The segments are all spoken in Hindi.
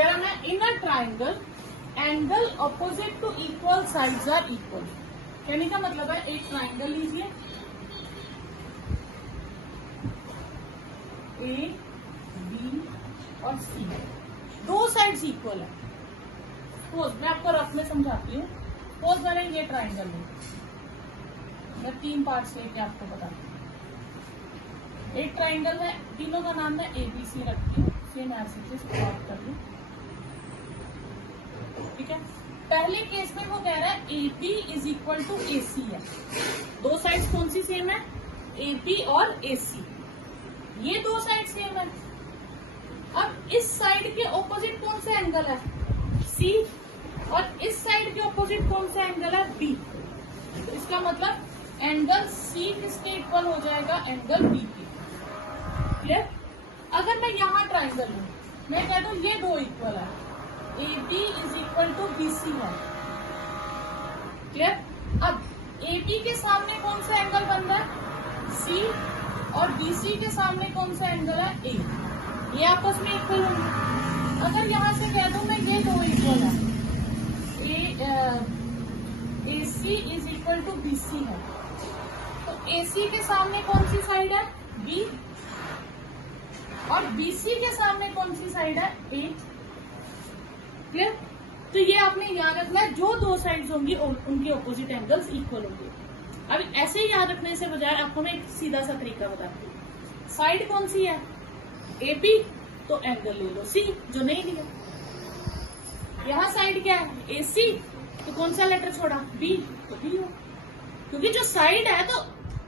कह रहा मैं in a triangle angle opposite to equal sides are equal. कहने का मतलब है एक ट्राइंगल लीजिए ए बी और सी, दो साइड्स इक्वल है। सपोज मैं आपको रफ में समझाती हूँ। सपोज मैंने ये ट्राइंगल ली, मैं 3 पार्ट्स लेके आपको बताती हूँ। एक ट्राइंगल है, तीनों का नाम मैं ABC रखती हूँ, सेम ऐसे बात कर लूँ, ठीक है। पहले केस में वो कह रहा है AP is equal to AC है। दो साइड्स कौन सी सेम है? AP और AC, ये दो साइड सेम है। अब इस साइड के ऑपोजिट कौन सा एंगल है? C, और इस साइड के ऑपोजिट कौन सा एंगल है? B। तो इसका मतलब एंगल C किसके इक्वल हो जाएगा? एंगल B के। क्लियर? अगर मैं यहाँ ट्राइंगल लूं, मैं कह दूं ये दो इक्वल है, AB is equal to BC है। क्लियर? अब AB के सामने कौन सा एंगल बन रहा है? C, और BC के सामने कौन सा एंगल है? A। ये आपस में इक्वल होंगे। अगर यहाँ से कह दूं मैं ये दो इक्वल है, AC is equal to BC है, तो AC के सामने कौन सी साइड है? B, और BC के सामने कौन सी साइड है? A। क्लियर? तो ये आपने याद रखना है, जो दो साइड्स होंगी उनके ऑपोजिट एंगल्स इक्वल होंगे। अब ऐसे ही याद रखने से बजाय आपको मैं एक सीधा सा तरीका बताती हूँ। साइड कौन सी है? AP, तो एंगल ले लो C, जो नहीं लिया। यहाँ साइड क्या है? AC, तो कौन सा लेटर छोड़ा? B, तो B हो, क्योंकि जो साइड है तो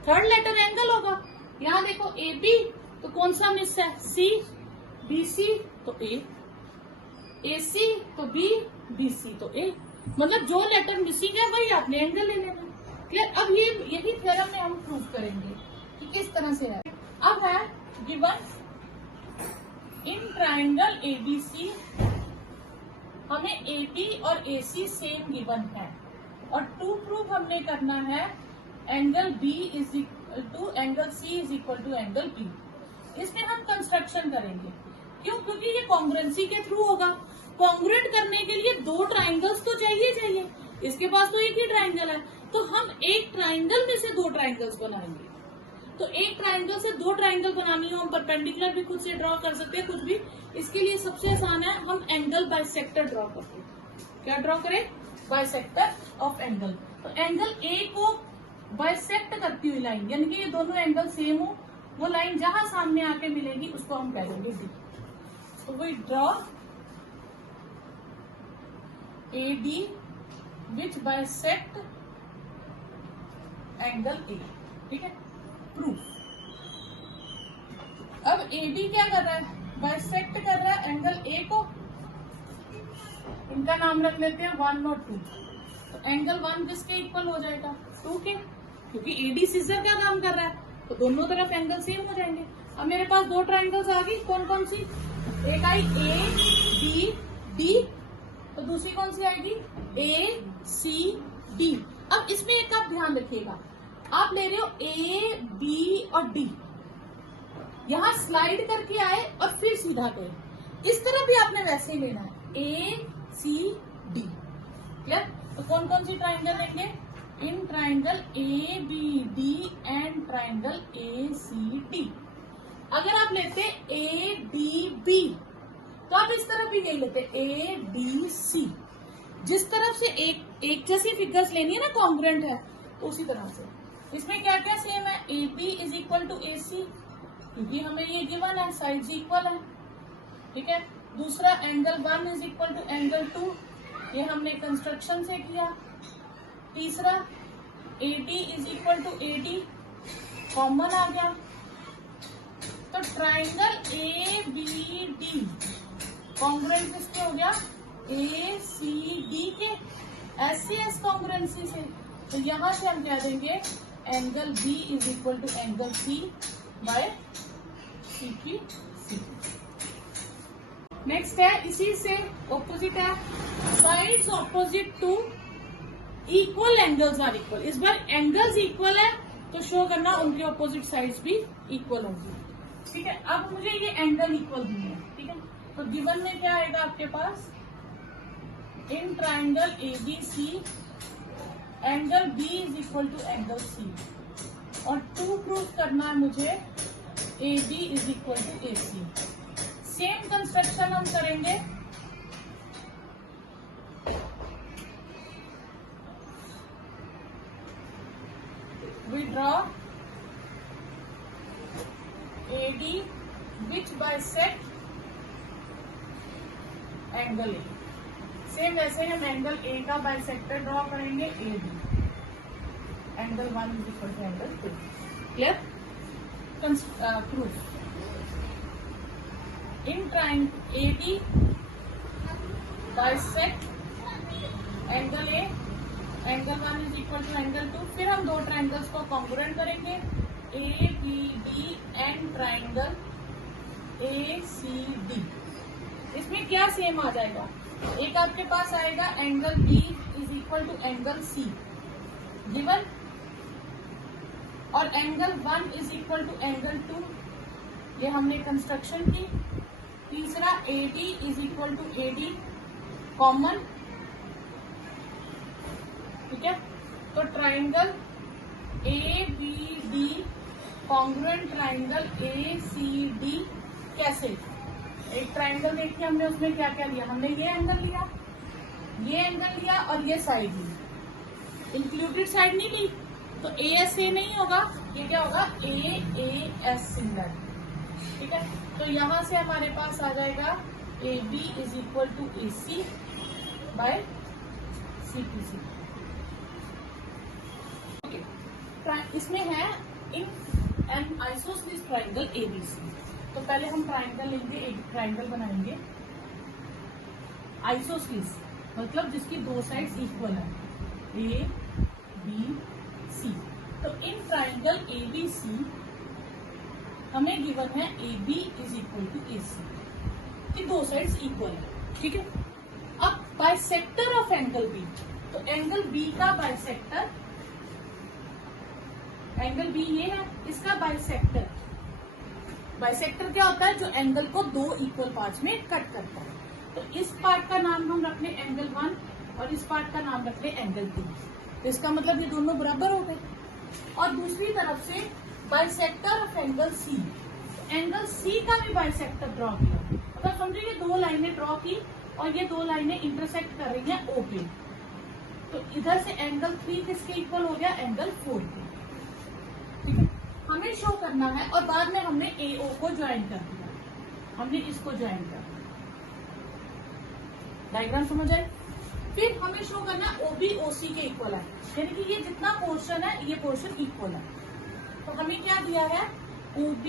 थर्ड लेटर एंगल होगा। यहाँ देखो AB, तो कौन सा मिस है? C, BC तो A, AC तो B, BC तो A। मतलब जो लेटर मिसिंग है वही आपने एंगल ले लेना। क्लियर? अब ये यही थ्योरम में हम प्रूव करेंगे कि किस तरह से है। अब है गिवन इन ट्राइंगल ABC, हमें AP और AC सेम गिवन है, और टू प्रूव हमने करना है angle B is equal to angle C is equal to angle B। इसमें हम कंस्ट्रक्शन करेंगे। क्यों? क्योंकि ये कॉन्ग्रुएंसी के थ्रू होगा। कॉन्ग्रुएंट करने के लिए दो ट्राइंगल्स तो चाहिए। इसके पास तो एक ही ट्राइंगल है, तो हम एक ट्राइंगल में से दो ट्राइंगल्स बनाएंगे। तो एक ट्राइंगल से दो ट्राइंगल बनानी हो, हम परपेंडिकुलर भी खुद से ड्रॉ कर सकते हैं, कुछ भी। इसके लिए सबसे आसान है, हम एंगल बाइसेक्टर ड्रॉ करते हैं। क्या ड्रॉ करें? Bisector of angle. तो एंगल A को बाइसेक्ट करती हुई लाइन, यानी कि ये दोनों एंगल सेम हो, वो लाइन जहां सामने आके मिलेगी उसको हम कह देंगे D। तो we draw AD which bisect angle A। ठीक है, प्रूफ। अब AB क्या कर रहा है? बाइसेक्ट कर रहा है एंगल A को। इनका नाम रख लेते हैं 1 और 2। तो एंगल 1 किसके इक्वल हो जाएगा? 2 के, क्योंकि AD सीजर का काम कर रहा है, तो दोनों तरफ एंगल सेम हो जाएंगे। अब मेरे पास दो ट्राइंगल्स आ गई, कौन कौन सी? एक आई ABD, तो दूसरी कौन सी आएगी? ACD। अब इसमें एक आप ध्यान रखिएगा, आप ले रहे हो AB और D, यहां स्लाइड करके आए और फिर सीधा गए। इस तरफ भी आपने वैसे ही लेना है, ACD। क्लियर? तो कौन कौन सी ट्राइंगल लेंगे? इन triangle ABD and triangle ACD। अगर आप लेते ADB, तो आप इस तरफ भी यही लेते ADC। जिस तरफ से एक जैसी फिगर्स लेनी है ना, कॉन्ग्रुएंट है, तो उसी तरह से। इसमें क्या क्या सेम है? AP is equal to AC, क्योंकि हमें ये गिवन है, साइड्स इक्वल है। ठीक है। दूसरा angle 1 is equal to angle 2, ये हमने कंस्ट्रक्शन से किया। तीसरा AD is equal to AD, common आ गया। तो ट्राइंगल ABD कॉन्ग्रुएंट किसके हो गया? ACD के, SCS कॉन्ग्रुएंसी से। तो यहां से हम कह देंगे angle B is equal to angle C by CPC। Next है, इसी से ऑपोजिट है, sides opposite to equal angles are equal. इस बार एंगल्स इक्वल है तो शो करना उनके ऑपोजिट साइड्स भी इक्वल होंगी। ठीक है। अब मुझे ये एंगल इक्वल दिए हैं, ठीक है। तो गिवन में क्या आएगा आपके पास, in triangle ABC angle B is equal to angle C, और टू प्रूव करना है मुझे AB is equal to AC। Same construction हम करेंगे, we draw AD which bisect angle A। Same वैसे हम एंगल A का बाइसेक्टर ड्रॉ करेंगे AD, angle 1 is equal to angle 2। Clear? Proof, in triangle AD bisect angle A, angle 1 is equal to angle 2। फिर हम दो ट्राइंगल्स को कॉन्ग्रुएंट करेंगे, ABD एंड ट्राइंगल ACD। इसमें क्या सेम आ जाएगा, एक आपके पास आएगा angle B is equal to angle C given, और angle 1 is equal to angle 2, ये हमने कंस्ट्रक्शन की। तीसरा AD is equal to AD common, ठीक है। तो triangle ABD congruent triangle ACD कैसे, एक ट्राइंगल देखिए हमने, उसमें क्या क्या लिया, हमने ये एंगल लिया, ये एंगल लिया और ये साइड ली, इंक्लूडेड साइड नहीं ली, तो ASA नहीं होगा, ये क्या होगा AAS सिंगल, ठीक है। तो यहां से हमारे पास आ जाएगा AB is equal to AC by CPC। इसमें है in an isosceles triangle ABC। तो पहले हम ट्राइंगल लेंगे, एक ट्राइंगल बनाएंगे आइसोसलीस, मतलब जिसकी दो साइड्स इक्वल है, ABC। तो इन ट्राइंगल ABC हमें गिवन है AB is equal to AC, कि दो साइड्स इक्वल है, ठीक है। अब बाइसेक्टर ऑफ एंगल B, तो एंगल B का बाइसेक्टर, एंगल B ये है, इसका बाइसेक्टर, बाइसेक्टर क्या होता है, जो एंगल को दो इक्वल पार्ट्स में कट करता है। तो इस पार्ट का नाम हम रख लें एंगल 1 और इस पार्ट का नाम रख लें एंगल 2। तो इसका मतलब ये दोनों बराबर हो गए। और दूसरी तरफ से bisector of angle C, angle C का भी बाइसेक्टर ड्रॉ किया, मतलब समझिए ये दो लाइनें ड्रॉ की और ये दो लाइनें इंटरसेक्ट कर रही हैं O पे। तो इधर से एंगल 3 किसके इक्वल हो गया, एंगल 4 के, ठीक है। हमें शो करना है, और बाद में हमने AO को ज्वाइन कर दिया, हमने इसको ज्वाइन कर दिया, डायग्राम समझ आए। फिर हमें शो करना OB OC के इक्वल है, यानी कि ये जितना पोर्शन है ये पोर्शन इक्वल है। तो हमें क्या दिया है, OB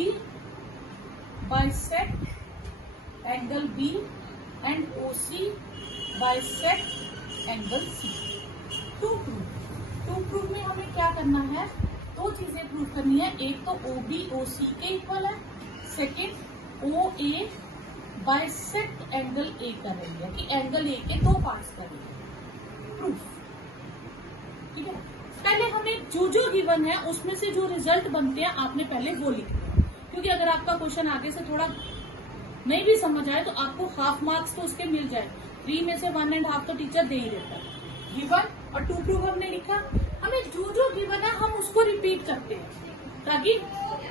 bisect angle B and OC bisect angle C। To proof में हमें क्या करना है, दो चीजें प्रूव करनी है, एक तो OB OC के इक्वल है, second OA bisect angle A कर रही है, कि एंगल A के दो पार्ट्स कर रही है, प्रूफ, ठीक है। पहले हमें जो गिवन है उसमें से जो रिजल्ट बनते हैं आपने पहले वो लिख दिया, क्योंकि अगर आपका क्वेश्चन आगे से थोड़ा नहीं भी समझ आए तो आपको हाफ मार्क्स तो उसके मिल जाए, 3 में से 1.5 तो टीचर दे ही देता है। गिवन और टू प्रूफ हमने लिखा, हमें जो गिवन है हम उसको रिपीट करते हैं ताकि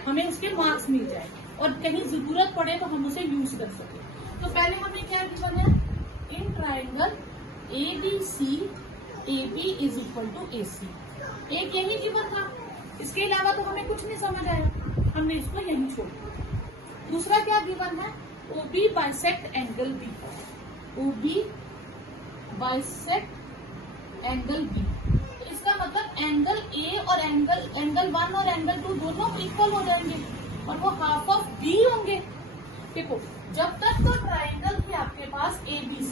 हमें इसके मार्क्स मिल जाए और कहीं जरूरत पड़े तो हम उसे यूज कर सके। तो पहले हमें क्या गिवन है, in triangle ABC AB is equal to AC, एक यही गिवन था, इसके अलावा तो हमें कुछ नहीं समझ आया, हमने इसको यही छोड़ दिया। दूसरा क्या गिवन है, OB bisect angle B, OB bisect angle B। इसका मतलब एंगल A और एंगल 1 और एंगल 2 दोनों इक्वल हो जाएंगे और वो हाफ ऑफ B होंगे। देखो जब तक तो ट्राइंगल थी आपके पास ABC,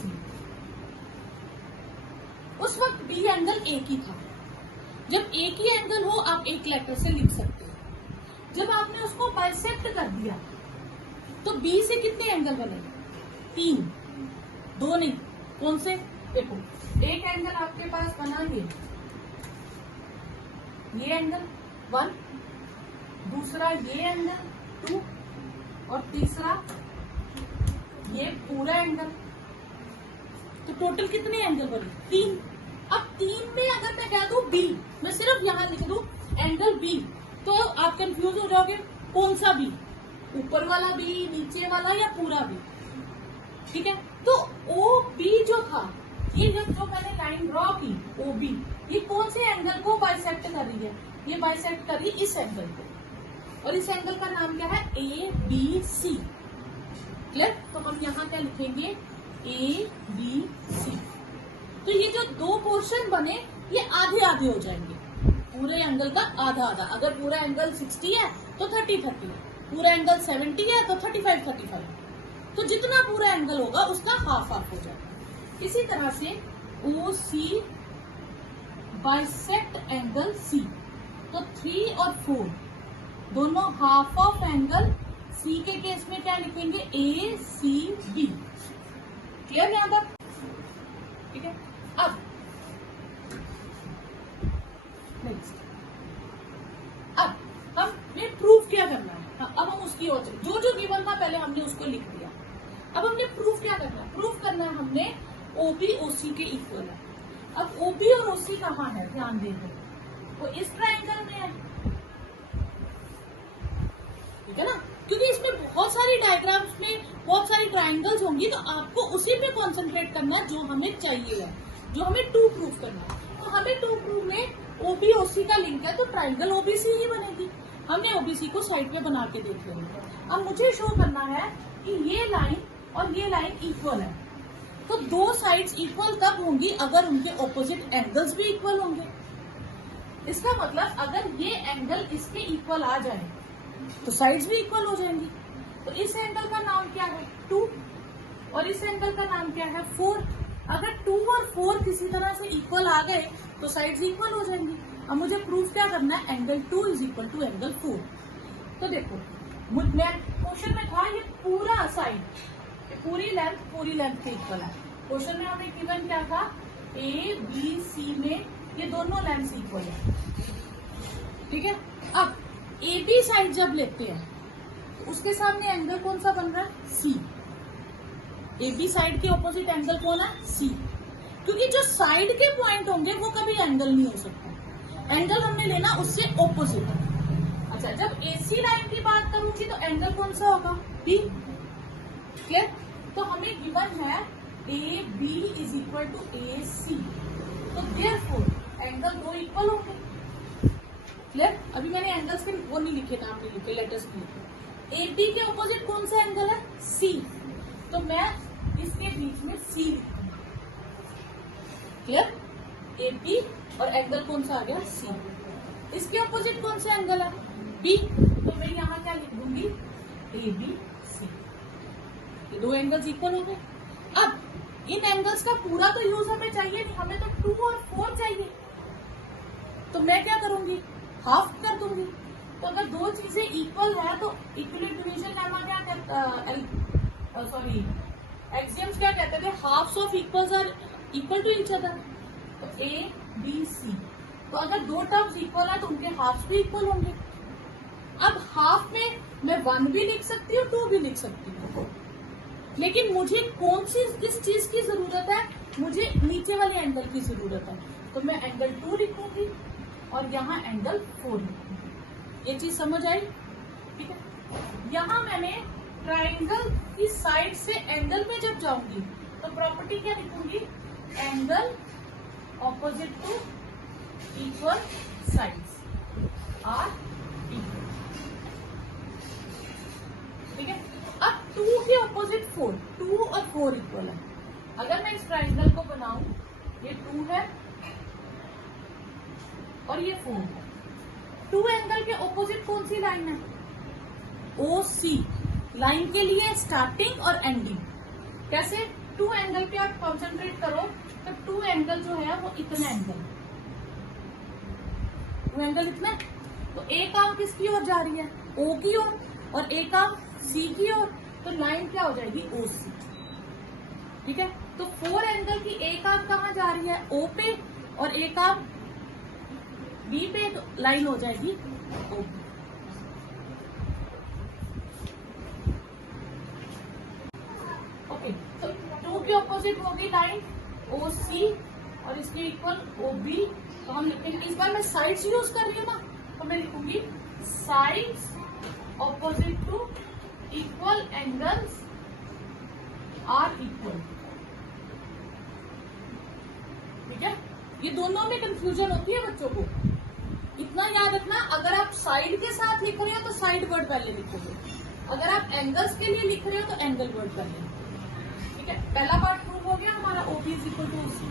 उस वक्त B एंगल एक ही था। जब एक ही एंगल हो आप एक लेटर से लिख सकते हो। जब आपने उसको बाइसेक्ट कर दिया तो B से कितने एंगल बने, 3, 2 नहीं, कौन से, देखो एक एंगल आपके पास बना ये एंगल 1, दूसरा ये एंगल 2 और तीसरा ये पूरा एंगल, तो टोटल कितने एंगल बने? 3। अब 3 में अगर मैं कह दूं बी, मैं सिर्फ यहां लिख दूं एंगल बी, तो आप कंफ्यूज हो जाओगे कौन सा बी, ऊपर वाला बी, नीचे वाला, या पूरा बी। ठीक है, तो ओ बी जो था, ये जो मैंने लाइन ड्रॉ की ओ बी, ये कौन से एंगल को बाइसेक्ट कर रही है? ये बाइसेक्ट कर रही है इस एंगल को, और इस एंगल का नाम क्या है? A B C. क्लियर? तो हम यहाँ क्या लिखेंगे? A B C. तो ये जो दो पोर्शन बने ये आधे आधे हो जाएंगे, पूरे एंगल का आधा आधा। अगर पूरा एंगल 60 है तो 30-30 है, पूरा एंगल 70 है तो 35-35, तो जितना पूरा एंगल होगा उसका हाफ हाफ हो जाएगा। इसी तरह से ओ सी बाइसेक्ट एंगल सी, तो 3 और 4 दोनों हाफ ऑफ एंगल सी के केस में क्या लिखेंगे? ए सी बी। क्लियर यहां तक? ठीक है, अब नेक्स्ट, अब हमें प्रूफ क्या करना है? अब हम उसकी ओर जो गिवन था पहले हमने उसको लिख दिया। अब हमने प्रूफ क्या करना है? प्रूफ करना है हमने ओबी ओसी के इक्वल है। अब ओबी और ओसी कहाँ है? ध्यान देंगे, वो इस ट्रायंगल में है, ठीक है ना? क्योंकि इसमें बहुत सारी डायग्राम्स में बहुत सारी ट्रायंगल्स होंगी, तो आपको उसी पे कंसंट्रेट करना है जो हमें चाहिए है, जो हमें टू प्रूफ करना है। तो हमें टू प्रूफ में ओबी ओसी का लिंक है, तो ट्रायंगल ओबीसी ही बनेगी। हमने ओबीसी को साइड पे बना के देख लेंगे। अब मुझे शो करना है कि ये लाइन और ये लाइन इक्वल है, तो दो साइड्स इक्वल तब होंगी अगर उनके ऑपोजिट एंगल्स भी इक्वल होंगे। इसका मतलब अगर ये एंगल इसके इक्वल आ जाए तो साइड्स भी इक्वल हो जाएंगी। तो इस एंगल का नाम क्या है? 2, और इस एंगल का नाम क्या है? 4। अगर 2 और 4 किसी तरह से इक्वल आ गए तो साइड्स इक्वल हो जाएंगी। अब मुझे प्रूफ क्या करना है? Angle 2 is equal to angle 4। तो देखो, मैं क्वेश्चन में था ये पूरा साइड, पूरी लेंथ के इक्वल है। क्वेश्चन में हमें गिवन क्या था? ए बी सी में ये दोनों लेंथ इक्वल है, ठीक है। अब ए बी साइड जब लेते हैं तो उसके सामने एंगल कौन सा बन रहा है? सी। ए बी साइड के ऑपोजिट एंगल कौन है? सी। क्योंकि जो साइड के पॉइंट होंगे वो कभी एंगल नहीं हो सकता, एंगल हमने लेना उससे ऑपोजिट। अच्छा, जब एसी लाइन की बात करूंगी तो एंगल कौन सा होगा? बी। क्लियर? तो हमें गिवन है A B is equal to A C, तो देयरफॉर एंगल दो इक्वल होंगे। क्लियर? अभी मैंने एंगल्स के वो नहीं लिखे, नाम नहीं लिखे, लेटर्स नहीं लिखे। ए बी के ऑपोजिट कौन सा एंगल है? सी, तो मैं इसके बीच में सी लिखूंगी। क्लियर? ए बी और एंगल कौन सा आ गया? सी। इसके ऑपोजिट कौन सा एंगल है? बी, तो मैं यहाँ क्या लिख दूंगी? A B C. ये दो एंगल्स इक्वल हो गए। अब इन एंगल्स का पूरा तो यूज हमें चाहिए नहीं, हमें तो 2 और 4 चाहिए, तो मैं क्या करूंगी? हाफ कर दूंगी। तो अगर दो चीजें इक्वल है तो इक्विलिब्रियम लेमा क्या कहता, सॉरी एक्सियम्स क्या कहते थे? Halves of equals are equal to each other. तो ए बी सी, तो अगर दो टर्म्स इक्वल है तो उनके हाफ्स भी इक्वल होंगे। अब हाफ में मैं 1 भी लिख सकती हूँ, 2 भी लिख सकती हूँ, लेकिन मुझे कौन सी किस चीज की जरूरत है? मुझे नीचे वाले एंगल की जरूरत है, तो मैं एंगल 2 लिखूंगी और यहाँ एंगल 4 लिखूंगी। ये चीज समझ आई? ठीक है। यहाँ मैंने ट्राइंगल की साइड से एंगल में जब जाऊंगी तो प्रॉपर्टी क्या लिखूंगी? Angle opposite to equal sides are equal. ठीक है। अब 2 के ऑपोजिट 4, 2 और 4 इक्वल है। अगर मैं इस ट्राइंगल को बनाऊं, ये 2 है और ये 4 है। 2 एंगल के ऑपोजिट कौन सी लाइन है? ओ सी। लाइन के लिए स्टार्टिंग और एंडिंग। कैसे? 2 एंगल पे आप कंसंट्रेट करो तो 2 एंगल जो है वो इतना एंगल, 2 एंगल इतना। तो एक आर्म किसकी ओर जा रही है? ओ की ओर, और एक आर्म सी की ओर, तो लाइन क्या हो जाएगी? ओ सी। ठीक है। तो 4 एंगल की एक आर्म कहाँ जा रही है? ओ पे, और एक आर्म बी पे, तो लाइन हो जाएगी ओ। इसकी ऑपोजिट होगी लाइन ओ सी और इसके इक्वल ओ बी। तो हम लिखेंगे, इस बार मैं साइड्स यूज कर रही हूँ ना, तो मैं लिखूंगी sides opposite to equal angles are equal. ठीक है, ये दोनों में कंफ्यूजन होती है बच्चों को। इतना याद रखना, अगर आप साइड के साथ लिख रहे हो तो साइड वर्ड पहले लिखोगे, अगर आप एंगल्स के लिए लिख रहे हो तो एंगल वर्ड पहले। ठीक है, पहला पार्ट प्रूव हो गया हमारा ओबी इज इक्वल टू ओसी।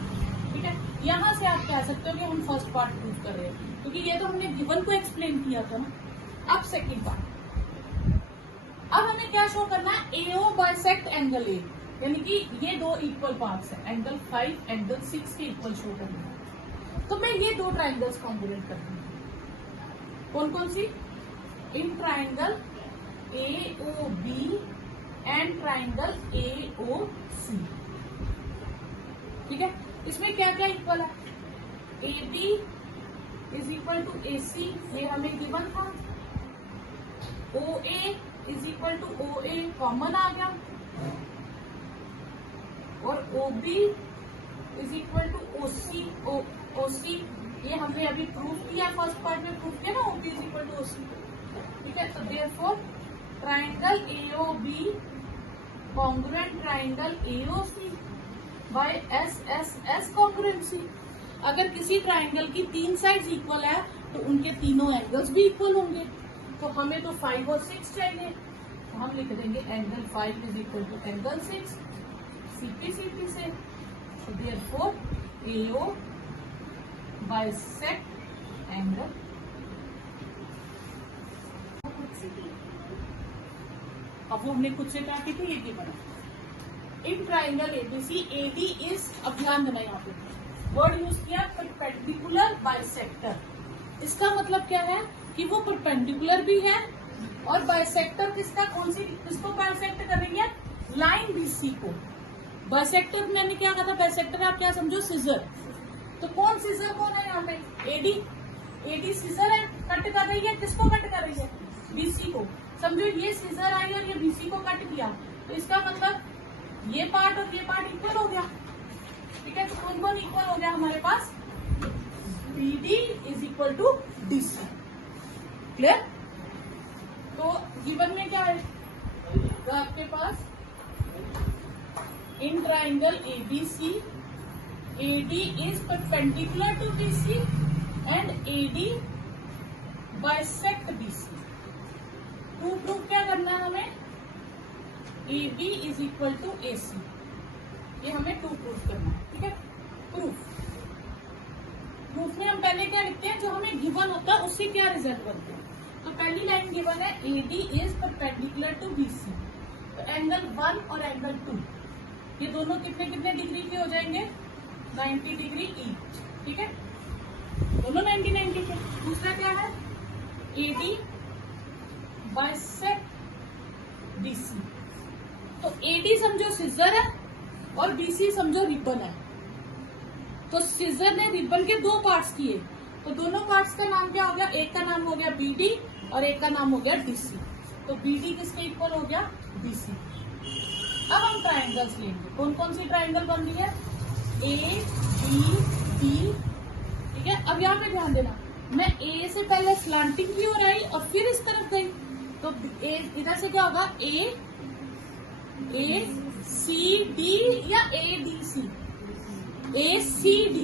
ठीक है, यहां से आप कह सकते हो कि हम फर्स्ट पार्ट प्रूव कर रहे हैं, क्योंकि ये तो हमने गिवन को एक्सप्लेन किया था ना। अब सेकेंड पार्ट, अब हमें क्या शो करना है, एओ बाइसेक्ट एंगल ए, यानी कि ये दो इक्वल पार्ट्स है, एंगल 5 एंगल 6 के इक्वल शो करना है। तो मैं ये दो ट्राइंगल्स कॉम्बिनेट करती हूँ। कौन कौन सी, in triangle AOB and triangle AOC। ठीक है, इसमें क्या क्या इक्वल है, AB is equal to AC, ये हमें गिवन था। OA is equal to OA common आ गया, और OB is equal to OC ये हमने अभी प्रूव किया, फर्स्ट पार्ट में प्रूव किया ना, OB is equal to OC। ठीक है, तो therefore triangle AOB congruent triangle AOC by SSS congruency. अगर किसी ट्राइंगल की 3 साइड्स इक्वल है तो उनके तीनों एंगल्स भी इक्वल होंगे। तो हमें तो 5 और 6 चाहिए, तो हम लिख देंगे angle 5 is equal to angle 6 CP से। तो देयरफॉर AO बाइसेक्ट एंगल। अब वो हमने खुद से कहा कि ये की बना इन ट्राइंगल ABC AD इज, अब ध्यान देना यहाँ पे वर्ड यूज किया परपेंडिकुलर बाइसेक्टर। इसका मतलब क्या है कि वो परपेंडिकुलर भी है और बाइसेक्टर किसका, कौन सी, किसको बाइसेक्ट कर रही है, लाइन BC को। बाइसेक्टर मैंने क्या कहा था, बाइसेक्टर आप क्या समझो, सीजर। तो कौन सीजर कौन है यहाँ पे, AD सीजर है, कट कर रही है, किसको कट कर रही है, BC को। समझो ये सीजर आई और ये BC को कट किया, तो इसका मतलब ये पार्ट और ये पार्ट इक्वल हो गया। ठीक है, तो कौन कौन इक्वल हो गया हमारे पास, BD is equal to DC। Clear. तो गिवन में क्या है, तो आपके पास in triangle ABC AD is perpendicular to BC and AD bisect BC। Proof क्या करना है हमें, AB is equal to AC, ये हमें प्रूफ करना है। ठीक है, प्रूफ में हम पहले क्या लिखते हैं, जो हमें गिवन होता है उससे क्या रिजल्ट बनते हैं। तो पहली लाइन गिवन है AD is perpendicular to BC, तो एंगल 1 और एंगल 2 ये दोनों कितने कितने डिग्री के हो जाएंगे, 90 डिग्री ईच। ठीक है, दोनों 90 के। दूसरा क्या है, AD बाइसेक्ट BC। तो AD समझो सिजर है और BC समझो रिबन है। तो सिजर ने रिबन के 2 पार्ट्स किए, तो दोनों पार्ट्स का नाम क्या हो गया, एक का नाम हो गया BD और एक का नाम हो गया DC। तो BD किसके इक्वल हो गया, BC। अब हम ट्राइंगल्स लेंगे, कौन कौन सी ट्राइंगल बन रही है, ABD। ठीक है, अब यहाँ पे ध्यान देना, मैं A से पहले स्लांटिंग की ओर आई और फिर इस तरफ गई, तो इधर से क्या होगा, ACD या ADC, ACD।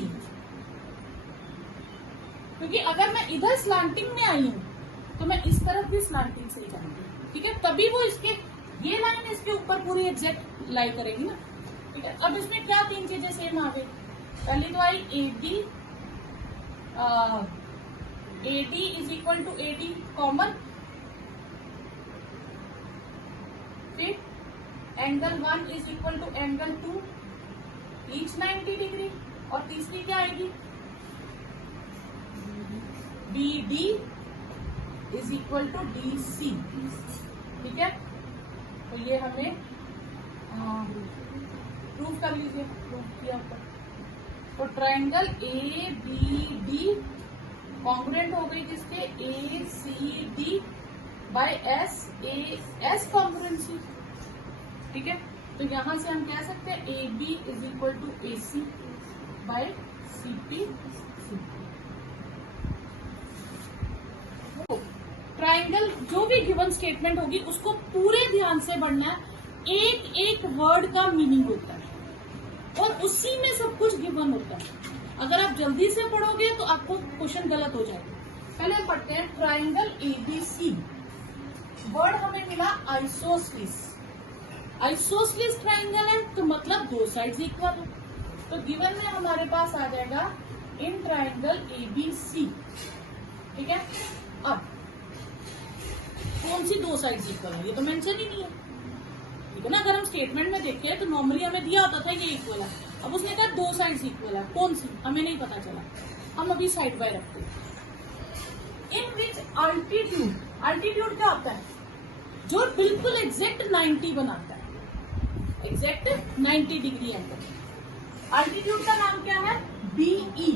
क्योंकि अगर मैं इधर स्लांटिंग में आई हूं तो मैं इस तरफ भी स्लांटिंग से जाऊंगी। ठीक है, तभी वो इसके, ये लाइन इसके ऊपर पूरी एग्जैक्ट लाई करेगी ना। ठीक है, अब इसमें क्या 3 चीजें सेम आ गई, पहली तो आई AD is equal to AD common, फिर angle 1 is equal to angle 2 each 90 degree, और तीसरी क्या आएगी, BD is equal to DC। ठीक है, तो ये हमें प्रूव कर लीजिए, प्रूव किया ऊपर। तो ट्राइंगल ABD कॉन्ग्रुएंट हो गई जिसके ACD बाय SAS कॉन्ग्रुएंसी। ठीक है, तो यहां से हम कह सकते हैं A B is equal to A C by C P. Triangle जो भी गिवन स्टेटमेंट होगी उसको पूरे ध्यान से पढ़ना है, एक एक वर्ड का मीनिंग होता है और उसी में सब कुछ गिवन होता है। अगर आप जल्दी से पढ़ोगे तो आपको क्वेश्चन गलत हो जाएगा। पहले हम पढ़ते हैं ट्राइंगल एबीसी। वर्ड हमें मिला आइसोसलिस। आइसोसलिस ट्राइंगल है तो मतलब दो साइड्स इक्वल है, तो गिवन में हमारे पास आ जाएगा इन ट्राइंगल एबीसी। ठीक है, अब कौन सी दो साइड्स इक्वल है ये तो मेंशन ही नहीं है, ठीक है ना। अगर हम स्टेटमेंट में देखें तो नॉर्मली हमें दिया होता था ये इक्वल है, अब उसने कहा दो साइड्स इक्वल है, कौन सी हमें नहीं पता चला। हम अभी साइड बाय रखते हैं। इन विच अल्टीट्यूड, अल्टीट्यूड क्या होता है? जो बिल्कुल एग्जैक्ट 90 बनाता है, एग्जैक्ट 90 डिग्री एंगल। अल्टीट्यूड का नाम क्या है? बीई।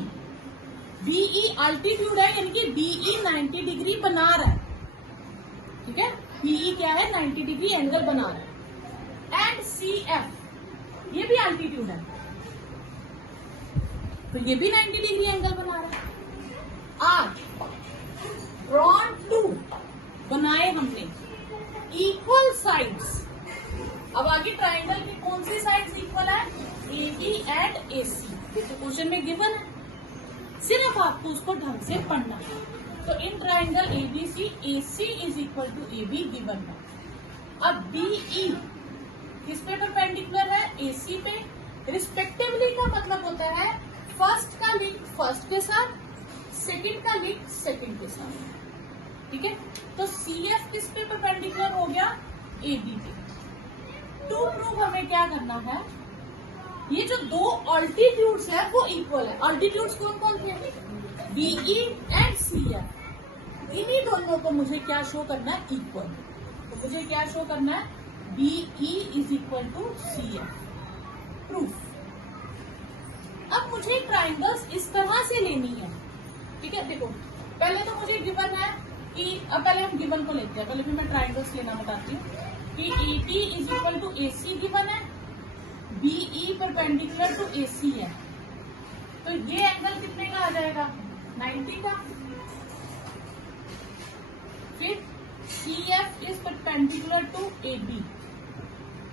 बीई अल्टीट्यूड है, यानी कि बीई 90 डिग्री बना रहा है, ठीक है। बीई क्या है? 90 डिग्री एंगल बना रहा है। एंड सी एफ, ये भी अल्टीट्यूड है, तो ये भी 90 डिग्री एंगल बना रहा है। आर ड्रॉन टू, बनाए हमने इक्वल साइड्स। अब आगे ट्राइंगल की कौन सी साइड्स इक्वल है? ए बी एंड ए सी। देखो क्वेश्चन में गिवन है, सिर्फ आपको उसको ढंग से पढ़ना है। तो in triangle ABC A C is equal to A B given है। अब बीई किस पे परपेंडिकुलर है? ए सी पे। रिस्पेक्टिवली का मतलब होता है फर्स्ट का लिंक फर्स्ट के साथ, सेकंड का लिंक सेकंड के साथ, ठीक है। तो सी एफ किस पे परपेंडिकुलर हो गया? ए बी पे। टू प्रूव हमें क्या करना है, ये जो दो अल्टीट्यूड्स है वो इक्वल है। अल्टीट्यूड्स कौन कौन थे? BE and C F. इन्हीं दोनों को मुझे क्या शो करना है? इक्वल। तो मुझे क्या शो करना है? BE is equal to C F. Proof. अब मुझे ट्राइंगल्स इस तरह से लेनी है, ठीक है। देखो पहले तो मुझे गिवन है कि, अब पहले हम गिवन को लेते हैं, पहले फिर मैं ट्राइंगल्स लेना बताती हूँ कि A B is equal to A C given है, BE perpendicular to A C है, तो ये एंगल कितने का आ जाएगा? 90 का। फिर C F is perpendicular to A B,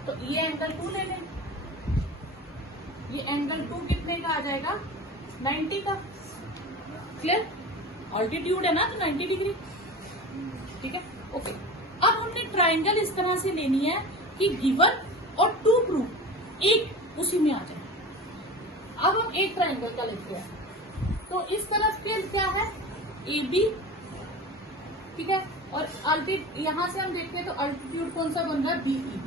तो ये एंगल 2 ले लें, ये एंगल 2 कितने का आ जाएगा? 90 का। क्लियर? अल्टीट्यूड है ना, तो 90 डिग्री, ठीक है। ओके, अब हमने ट्राइंगल इस तरह से लेनी है कि गिवन और टू प्रूफ एक उसी में आ जाए। अब हम एक ट्राइंगल का लेते हैं, तो इस तरफ के क्या है? ए बी, ठीक है। और यहां से हम देखते हैं तो अल्टीट्यूड कौन सा बन रहा है? बीई।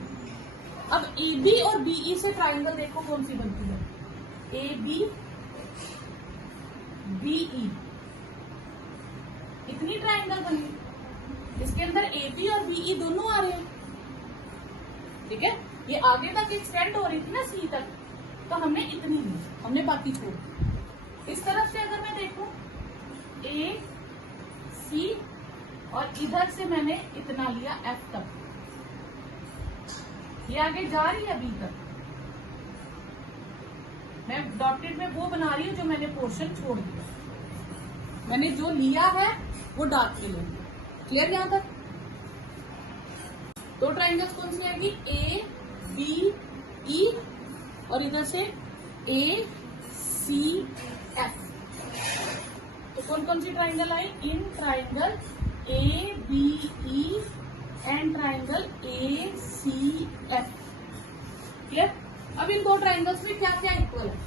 अब ए बी और बीई से ट्राइंगल देखो कौन सी बनती है? ए बी बीई, इतनी ट्राइंगल बनी, इसके अंदर ए बी और बीई दोनों आ रहे हैं, ठीक है। ये आगे तक एक्सटेंड हो रही थी ना सी तक, तो हमने इतनी ली, हमने बाकी छोड़ दी। इस तरफ से अगर मैं देखूं ए सी और इधर से मैंने इतना लिया एफ तक, ये आगे जा रही है अभी तक। मैं डॉटेड में वो बना रही हूँ जो मैंने पोर्शन छोड़ दिया, मैंने जो लिया है वो डार्क में लूंगी। क्लियर यहां तक? दो ट्राइंगल्स कौन सी आएगी? ए बी ई और इधर से ए सी एफ। तो कौन कौन सी ट्राइंगल आई? In triangle A B E and triangle A C F. Clear? अब इन दो ट्राइंगल्स में क्या क्या इक्वल है?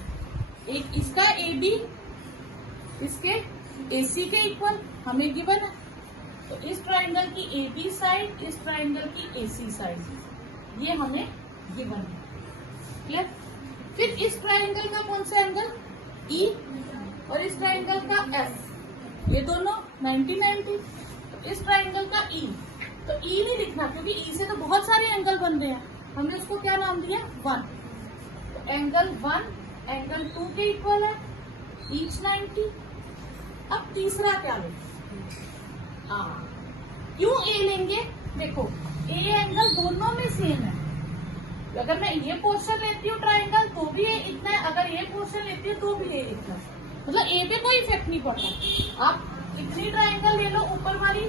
एक इसका ए बी, इसके ए सी के इक्वल हमें गिवन है, तो इस ट्राइंगल की ए बी साइड, इस ट्राइंगल की ए सी साइड, ये हमें गिवन है। क्लियर? फिर इस ट्राइंगल का कौन सा एंगल? ई, और इस ट्राइंगल का एफ, ये दोनों 90-90। तो इस ट्राइंगल का ई, तो ई नहीं लिखना क्योंकि ई से तो बहुत सारे एंगल बन रहे हैं, हमने उसको क्या नाम दिया? 1। तो एंगल 1 एंगल 2 के इक्वल है, ईच 90। अब तीसरा क्या लेंगे? क्यों ए लेंगे? देखो ए एंगल दोनों में सेम है, अगर मैं ये पोर्शन लेती हूँ ट्राइंगल तो भी ये इतना है, अगर ये पोर्शन लेती हूँ तो भी ये इतना, मतलब ए पे कोई इफेक्ट नहीं पड़ता। आप इतनी ट्राइंगल ले लो ऊपर वाली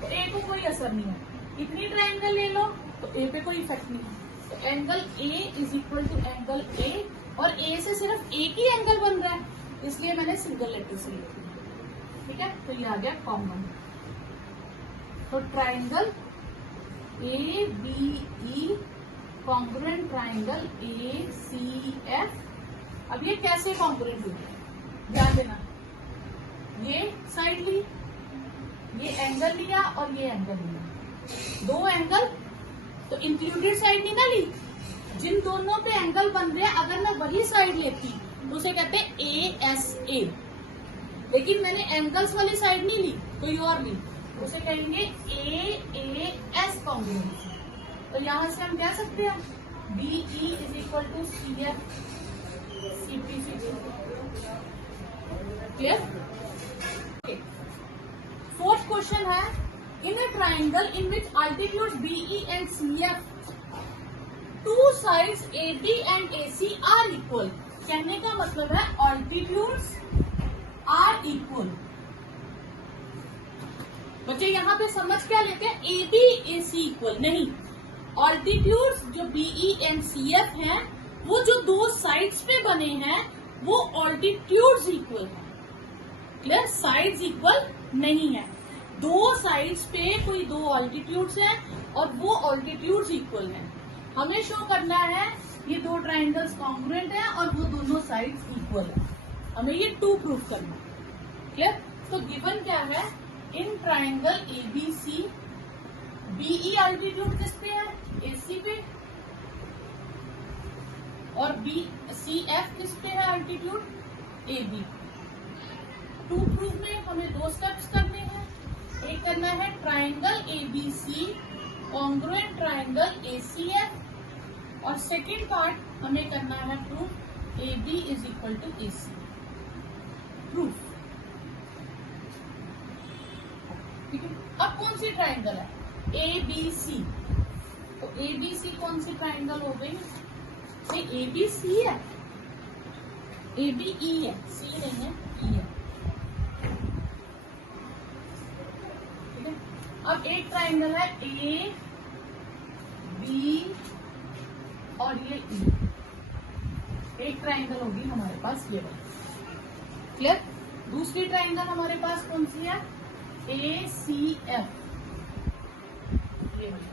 तो ए को कोई असर नहीं है, इतनी ट्राइंगल ले लो तो ए पे कोई इफेक्ट नहीं है। तो angle A is equal to angle A, और ए से सिर्फ एक ही एंगल बन रहा है, इसलिए मैंने सिंगल लेटर से लिखा। ठीक है, तो ये आ गया कॉमन। तो triangle A B E congruent triangle A C F. अब ये कैसे कॉन्ग्रुएंट हुई, ध्यान देना, ये साइड ली, ये एंगल लिया और ये एंगल लिया, दो एंगल, तो इंक्लूडेड साइड नहीं ना ली, जिन दोनों पे एंगल बन रहे हैं अगर मैं वही साइड लेती तो उसे कहते हैं ए एस ए, लेकिन मैंने एंगल्स वाली साइड नहीं ली, कोई और ली, उसे कहेंगे ए एस कॉन्ग्रुएंट। तो यहां से हम कह सकते हैं BE is equal to C F C P C. Clear? Fourth question है, in a triangle in which altitudes BE and C F, two sides A B and A C are equal. कहने का मतलब है अल्टीट्यूड्स आर इक्वल। बच्चे यहाँ पे समझ क्या लेते हैं, A B A C equal नहीं, ऑल्टीट्यूड्स जो बीई एंड सी एफ है वो जो दो साइड्स पे बने हैं वो ऑल्टीट्यूड्स इक्वल है। क्लियर? साइड्स इक्वल नहीं है, दो साइड्स पे कोई दो ऑल्टीट्यूड्स हैं और वो ऑल्टीट्यूड्स इक्वल हैं। हमें शो करना है ये दो ट्राइंगल्स कॉन्ग्रुएंट हैं और वो दोनों साइड्स इक्वल है, हमें ये टू प्रूव करना है। क्लियर? तो गिवन क्या है, in triangle A B C BE altitude किस पे है, ए सी पे, और बी सी एफ किस पे है altitude, A B. To proof में हमें दो स्टेप्स करने हैं, एक करना है triangle A B C congruent triangle A C F, और सेकेंड पार्ट हमें करना है proof A B is equal to A C. Proof ठीक है। अब कौन सी ट्राइंगल है, ए बी सी, तो ए बी सी कौन सी ट्राइंगल हो गई, ए बी सी है, ए बी ई है, सी नहीं है, ई है। ठीक है, अब एक ट्राइंगल है ए बी और ये ई, एक ट्राइंगल होगी हमारे पास ये वाली। क्लियर? दूसरी ट्राइंगल हमारे पास कौन सी है, ए सी एफ, ये वाली।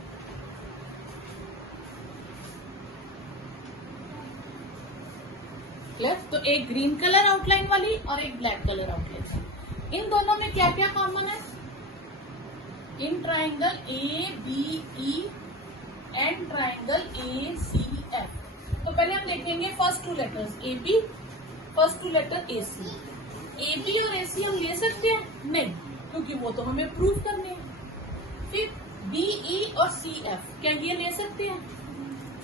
क्लियर? तो एक ग्रीन कलर आउटलाइन वाली और एक ब्लैक कलर आउटलाइन। इन दोनों में क्या क्या कॉमन है, in triangle A B E and triangle A C F. तो पहले हम देखेंगे first two letters A B, first two letter A C. A B और ए सी हम ले सकते हैं नहीं, क्योंकि वो तो हमें प्रूव करने हैं। फिर बीई और सी एफ, क्या ये ले सकते हैं,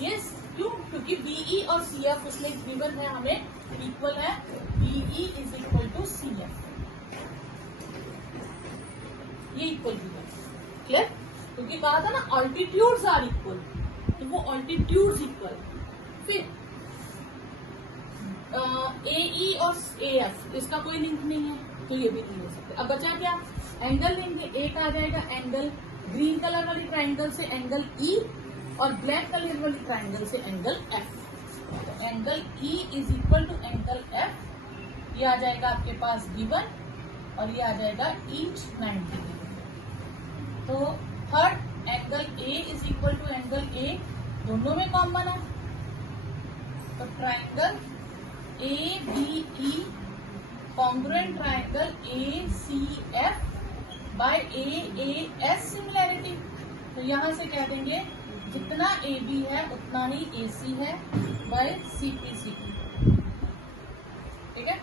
यस। क्यों? क्योंकि बीई और सी एफ उसमें गिवन है हमें इक्वल है, BE is equal to C F, ये इक्वल गिवन। क्लियर? क्योंकि कहा था ना ऑल्टीट्यूड्स आर इक्वल, तो वो ऑल्टीट्यूड्स इक्वल। फिर ए ई और ए एफ, इसका कोई लिंक नहीं है तो ये भी नहीं हो सकते। अब बचा क्या, एंगल लेंगे, एक आ जाएगा एंगल ग्रीन कलर वाली ट्राइंगल से एंगल ई, और ब्लैक कलर वाली ट्राइंगल से एंगल एफ। तो angle E is equal to angle F, ये आ जाएगा आपके पास गिवन, और ये आ जाएगा ईच 90 डिग्री। तो third angle A is equal to angle A, दोनों में कॉमन है। तो triangle A B E congruent triangle A C F by A S similarity. तो यहां से कह देंगे जितना ए बी है उतना ही ए सी है by C P C P. ठीक है,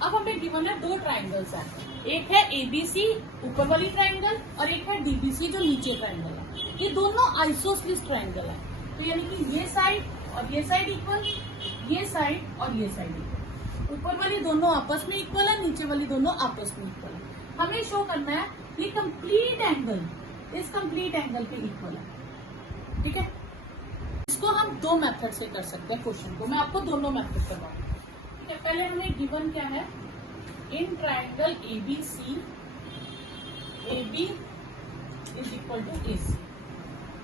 अब हमें गिवन है दो ट्राइंगल्स हैं, एक है एबीसी ऊपर वाली ट्राइंगल और एक है डीबीसी जो नीचे ट्राइंगल है। ये दोनों आइसोसलीस ट्राइंगल है, तो यानी कि ये साइड और ये साइड इक्वल, ये साइड और ये साइड इक्वल। ऊपर वाली दोनों आपस में इक्वल है, नीचे वाली दोनों आपस में इक्वल है। हमें शो करना है ये कंप्लीट एंगल इस कंप्लीट एंगल के इक्वल है। ठीक है, इसको हम दो मेथड से कर सकते हैं क्वेश्चन को। मैं आपको दोनों मेथड करवाऊंगा। ठीक है, पहले हमें गिवन क्या है, in triangle ABC AB is equal to AC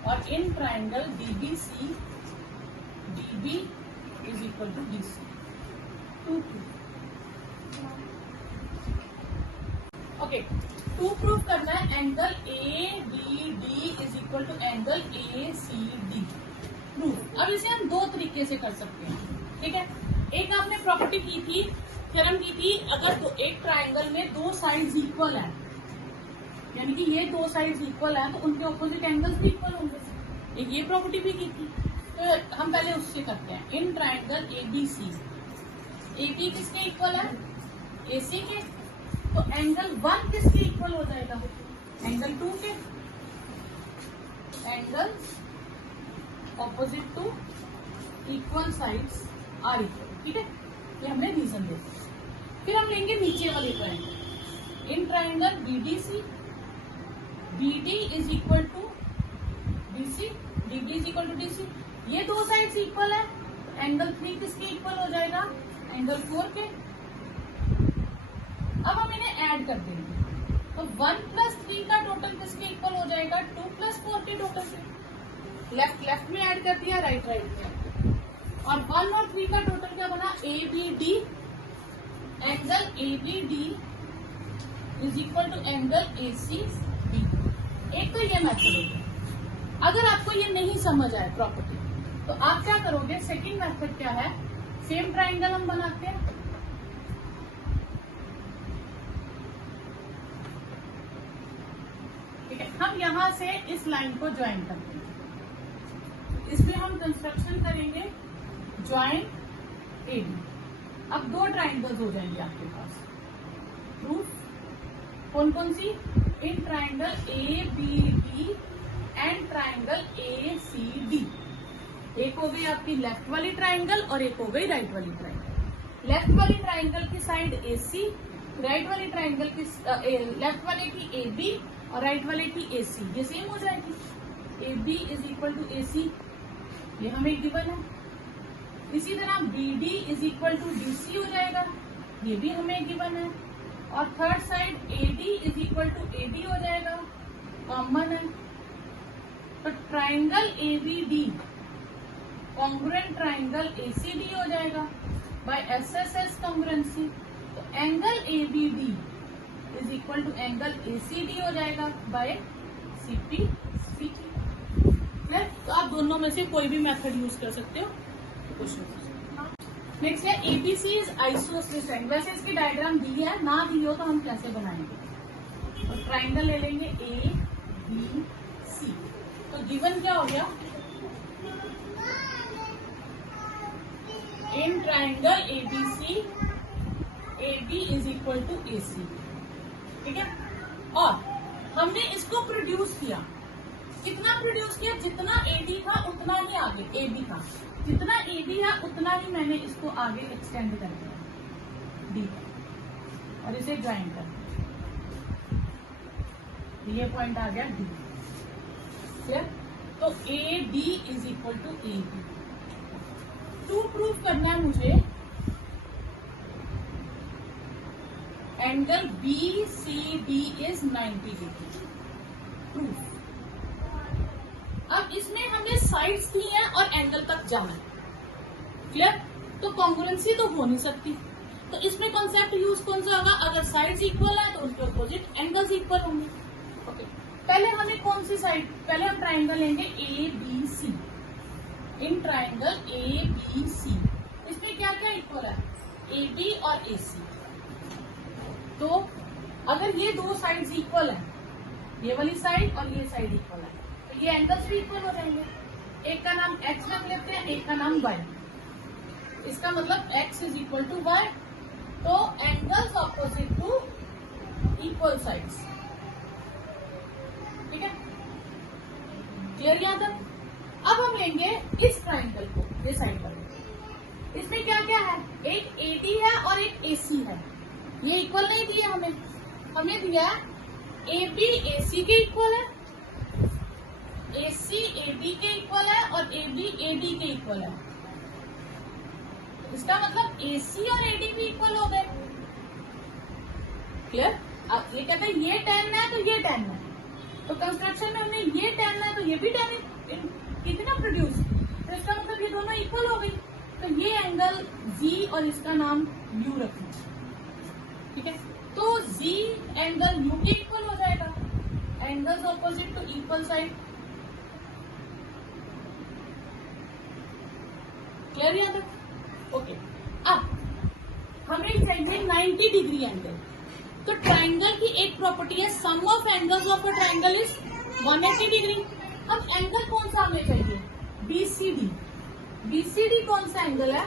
और in triangle DBC DB is equal to BC। Okay, to prove करना है angle ABD is equal to angle ACD। Proof अब इसे हम दो तरीके से कर सकते हैं। ठीक है, एक आपने प्रॉपर्टी की थी, थ्योरम की थी, अगर एक ट्राइंगल में दो साइड्स इक्वल है, यानी कि ये दो साइड्स इक्वल है तो उनके ऑपोजिट एंगल्स भी इक्वल होंगे। एक ये प्रॉपर्टी भी की थी, तो हम पहले उससे करते हैं। इन ट्राइंगल ABC AB किसके इक्वल है, AC के, तो एंगल 1 किसके इक्वल हो जाएगा, एंगल 2 के। Angle opposite to equal sides are equal. ठीक है, ये हमने रीजन दे दिया। फिर हम लेंगे नीचे वाले triangle, in triangle BDC BD is equal to BC DB is equal to DC। ये दो साइड्स इक्वल है, एंगल 3 किसके इक्वल हो जाएगा, एंगल 4 के। अब हम इन्हें ऐड कर देंगे, तो 1 प्लस 3 का टोटल किसके इक्वल हो जाएगा, 2 प्लस 4 के टोटल से। लेफ्ट में ऐड कर दिया, राइट में, और 1 और 3 का टोटल क्या बना, ABD। Angle ABD is equal to angle ACB। एक तो ये मेथड हो गया। अगर आपको ये नहीं समझ आए प्रॉपर्टी, तो आप क्या करोगे, सेकंड मेथड क्या है, सेम ट्राइंगल हम बनाते हैं। ठीक है, हम यहां से इस लाइन को ज्वाइन करते हैं, इसमें हम कंस्ट्रक्शन करेंगे ज्वाइन AB। अब दो ट्राइंगल्स हो जाएंगे आपके पास। प्रूफ कौन कौन सी, in triangle ABD and triangle ACD। एक हो गई आपकी लेफ्ट वाली ट्राइंगल और एक हो गई राइट वाली ट्राइंगल। लेफ्ट वाली ट्राइंगल की साइड AC, राइट वाली ट्राइंगल की लेफ्ट वाले की AB और राइट वाले की AC। ये सेम हो जाएगी, AB is equal to AC, ये हमें गिवन है। इसी तरह BD is equal to DC हो जाएगा, ये भी हमें गिवन है। और third side AD is equal to AD हो जाएगा, कॉमन है। तो triangle ABD congruent triangle ACD हो जाएगा बाय SSS कॉन्ग्रुएंसी। तो angle ABD is equal to angle ACD हो जाएगा बाय CPCT। तो आप दोनों में से कोई भी मेथड यूज कर सकते हो। नेक्स्ट है ABC इज आइसोसेलेस ट्राइंगल। वैसे इसकी डायग्राम दी है, ना दी हो तो हम कैसे बनाएंगे। तो ट्राइंगल ले लेंगे ABC। तो गिवन क्या हो गया, in triangle ABC AB is equal to AC। ठीक है, और हमने इसको प्रोड्यूस किया, कितना प्रोड्यूस किया, जितना AD था उतना ही आगे AB था, जितना AB है उतना ही मैंने इसको आगे एक्सटेंड कर दिया D और इसे ज्वाइन कर दिया। ये पॉइंट आ गया D। क्लियर, तो AD is equal to AB। To prove करना है मुझे angle BCD is 90 degree. Proof, अब इसमें हमें साइड्स दी है और एंगल तक जाना है। क्लियर, तो कॉन्ग्रुएंसी तो हो नहीं सकती, तो इसमें कॉन्सेप्ट यूज कौन सा होगा, अगर साइड्स इक्वल है तो उनके अपोजिट एंगल्स इक्वल होंगे। ओके, पहले हमें कौन सी साइड, पहले हम ट्राइंगल लेंगे ABC। इन ट्राइंगल ABC इसमें क्या क्या इक्वल है, AB और AC। तो अगर ये दो साइड्स इक्वल है, ये वाली साइड और ये साइड इक्वल है, तो ये एंगल्स भी इक्वल हो जाएंगे। एक का नाम X रख लेते हैं, एक का नाम Y। इसका मतलब X is equal to Y। तो angles opposite to equal sides. ठीक है, क्लियर यादव। अब हम लेंगे इस ट्राइंगल को, ये साइड पर। इसमें क्या क्या है, एक AD है और एक AC है। ये इक्वल नहीं दिए हमें दिया AB AC के इक्वल है, AC AB के इक्वल है और AB AD के इक्वल है। इसका मतलब AC और AD भी इक्वल हो गए। क्लियर? अब ये कहते हैं ये 10 है तो ये 10 है, तो कंस्ट्रक्शन में हमने ये 10 है तो ये भी 10 कितना प्रोड्यूस, तो इसका मतलब ये दोनों इक्वल हो गई। तो ये एंगल Z और इसका नाम U रखें, ठीक है। तो Z एंगल U के इक्वल हो जाएगा, angles opposite to equal side. Clear यहाँ तक? ओके। अब हमें चाहिए 90 डिग्री एंगल। तो ट्राइंगल की एक प्रॉपर्टी है sum of angles of a triangle is 180 degree. अब एंगल कौन सा हमें चाहिए? BCD। BCD कौन सा एंगल है?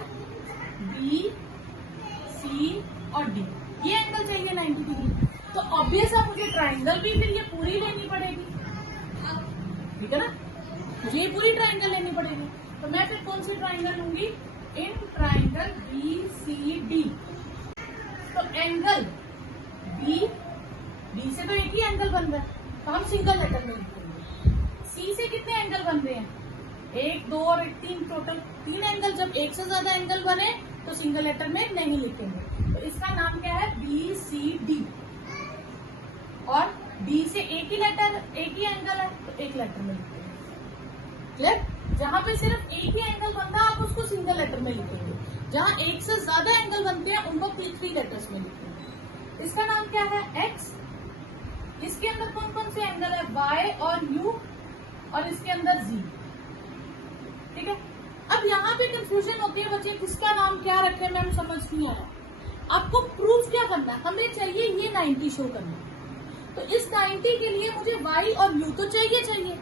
B, C और D, ये एंगल चाहिए 90 डिग्री। तो ऑब्वियस है मुझे ट्राइंगल भी फिर ये पूरी लेनी पड़ेगी, ठीक है ना, मुझे ये पूरी ट्राइंगल लेनी पड़ेगी। तो मैं फिर कौन सी ट्राइंगल लूंगी? In triangle BCD। तो एंगल B से तो एक ही एंगल बन रहा है, तो हम सिंगल लेटर में लिखेंगे। C से कितने एंगल बन रहे हैं? 1, 2 और 3, टोटल 3 एंगल। जब एक से ज्यादा एंगल बने तो सिंगल लेटर में नहीं लिखेंगे। तो इसका नाम क्या है? BCD। और D से एक ही लेटर, एक ही एंगल है, तो एक लेटर में लिखेंगे। क्लियर? जहां पे सिर्फ एक ही एंगल बनता है आप उसको सिंगल लेटर में लिखेंगे, जहां एक से ज्यादा एंगल बनते हैं उनको 3 लेटर्स में लिखेंगे। इसका नाम क्या है? X। इसके अंदर कौन कौन से एंगल है? Y और U, और इसके अंदर Z, ठीक है। अब यहाँ पे कंफ्यूजन होती है बच्चे, किसका नाम क्या रखे मैम समझ नहीं आ रहा। आपको प्रूफ क्या करना है? हमें चाहिए ये 90 शो करना, तो इस 90 के लिए मुझे Y और U तो चाहिए,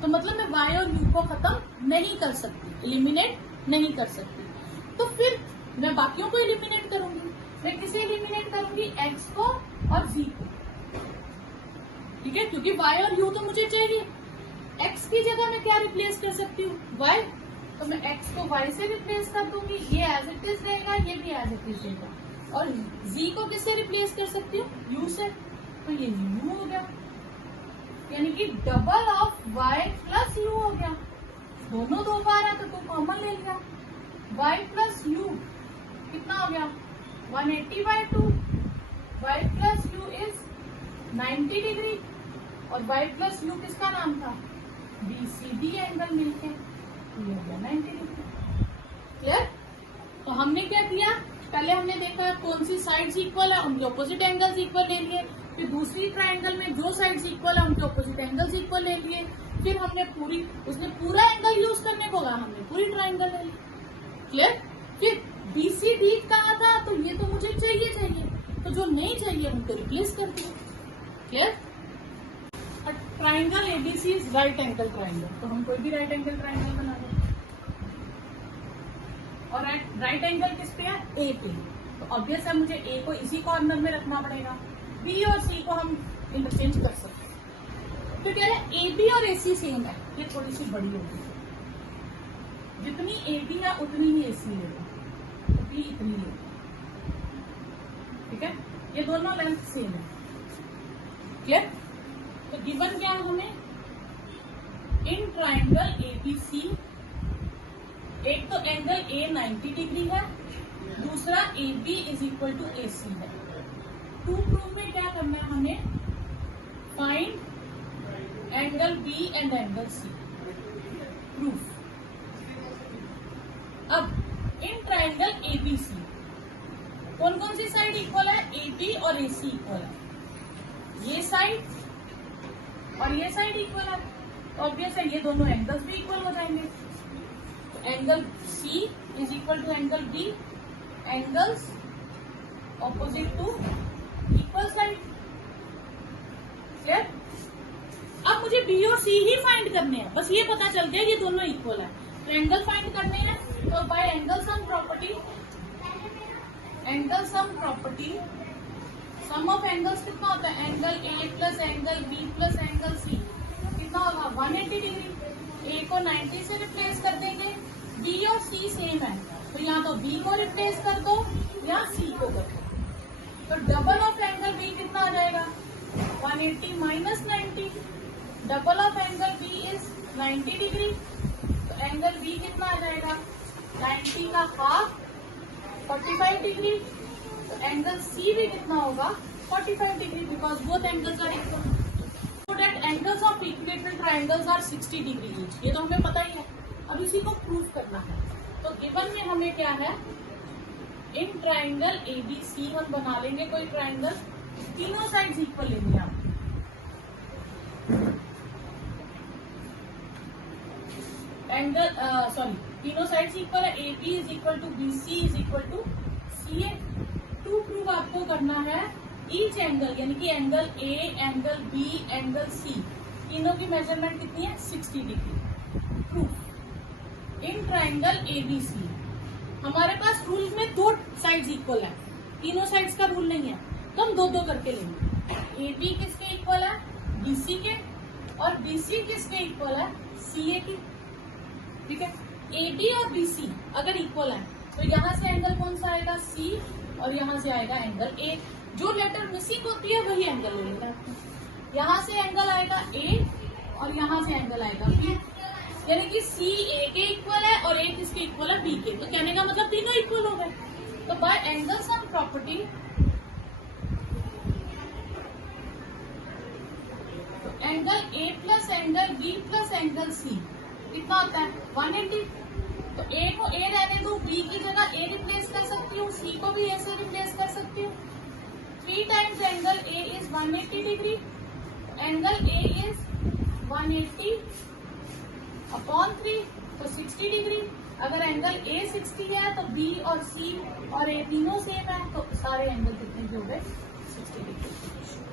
तो मतलब मैं Y और U को खत्म नहीं कर सकती, एलिमिनेट नहीं कर सकती। तो फिर मैं बाकियों को एलिमिनेट करूंगी। मैं किसे एलिमिनेट करूंगी? X को और Z को, ठीक है, क्योंकि Y और U तो मुझे चाहिए। X की जगह मैं क्या रिप्लेस कर सकती हूँ? Y। तो मैं X को Y से रिप्लेस कर दूंगी, ये एज इट इज रहेगा, ये भी एज इट इज रहेगा। और Z को किससे रिप्लेस कर सकती हूँ? U से, तो ये U हो गया, यानी कि double of Y plus U हो गया। दोनों 2 बार है तो 2 कॉमन ले लिया। Y प्लस U कितना हो गया? 180/2। Y plus U is 90 degree, और Y प्लस U किसका नाम था? BCD एंगल मिलके ये हो गया 90 डिग्री। क्लियर? तो हमने क्या किया? पहले हमने देखा कौन सी साइड्स इक्वल है, उनके ऑपोजिट एंगल्स इक्वल ले लिए। फिर दूसरी ट्राइंगल में जो साइड्स इक्वल है उनके ऑपोजिट एंगल्स इक्वल ले लिए। फिर हमने उसने पूरा एंगल यूज करने को कहा, हमने पूरी ट्राइंगल ले ली। क्लियर? फिर BCD कहा था, तो ये तो मुझे चाहिए, तो जो नहीं चाहिए उनको रिप्लेस कर दिया। Clear? Triangle ABC is right angle triangle, तो हम कोई भी राइट एंगल ट्राइंगल बना दें। और राइट एंगल किस पे है? A पे। तो ऑब्वियस है मुझे A को इसी कॉर्नर में रखना पड़ेगा। B और C को हम इंटरचेंज कर सकते हैं। तो कह रहे हैं AB और AC सेम है, ये थोड़ी सी बड़ी होगी, जितनी AB है उतनी ही AC लेगा, तो B इतनी लेगा, ठीक है। ये दोनों लेंथ सेम है। क्लियर? तो गिवन क्या है हमें? इन ट्राइंगल ABC, एक तो एंगल A 90 डिग्री है, दूसरा AB is equal to AC है। टू प्रूफ में क्या करना है हमें? Find angle B and angle C। Proof. अब इन ट्राइंगल ABC कौन कौन सी साइड इक्वल है? AB और AC इक्वल है। ये साइड और ये साइड इक्वल है, तो ऑब्वियस है ये दोनों एंगल्स भी इक्वल हो जाएंगे। तो angle C is equal to angle B, angles opposite to equal side. Clear? अब मुझे B और C ही फाइंड करने हैं, बस ये पता चल गया ये दोनों इक्वल है, तो एंगल फाइंड करने हैं। तो by angle sum property, sum of angles कितना होता है? Angle A plus angle B plus angle C कितना होगा? 180 डिग्री। A को 90 से रिप्लेस कर देंगे, B और C सेम है, तो यहाँ तो B को रिप्लेस कर दो या C को कर दो, तो डबल ऑफ एंगल B कितना आ जाएगा? 180 minus 90, double of angle B is 90 degree. तो एंगल बी कितना आ जाएगा, 90 का हाफ 45 डिग्री। तो एंगल सी भी कितना होगा, 45 degree, because both angles are equal. So that angles of equilateral triangles are 60 degree each. ये तो हमें पता ही है, अब इसी को प्रूव करना है। तो गिवन में हमें क्या है, इन ट्रायंगल एबीसी हम बना लेंगे कोई ट्रायंगल, तीनों साइड्स इक्वल लेंगे आप। एंगल तीनों साइड्स इक्वल है, A B is equal to B C is equal to C A. To prove आपको करना है ईच एंगल, यानी कि angle A, angle B, angle C, तीनों की मेजरमेंट कितनी है, 60 degree. Proof in triangle ABC, हमारे पास रूल में दो साइड्स इक्वल है, तीनों साइड्स का रूल नहीं है, तो हम दो दो करके लेंगे। ए बी किसके इक्वल है, बीसी के, और बीसी किसके इक्वल है, सीए की। ठीक है, ए बी और बीसी अगर इक्वल है तो यहाँ से एंगल कौन सा आएगा, सी, और यहाँ से आएगा एंगल ए। जो लेटर मिसिंग होती है वही एंगल ले लेना है। यहाँ से एंगल आएगा ए और यहाँ से एंगल आएगा बी, यानी कि सी ए के इक्वल है और ए किसके इक्वल है, बी के। तो कहने का मतलब तीनों इक्वल हो गए। तो by angle sum property angle A plus angle B plus angle C कितना होता है, 180। तो ए को ए रहने दो, बी की जगह ए रिप्लेस कर सकती हूँ, सी को भी ए से रिप्लेस कर सकती हूँ। 3 times angle A is 180 degree, angle A is 180 upon 3, तो 60 डिग्री। अगर एंगल ए 60 है तो बी और सी और ए तीनों सेम है, तो सारे एंगल कितने हो गए, 60 डिग्री।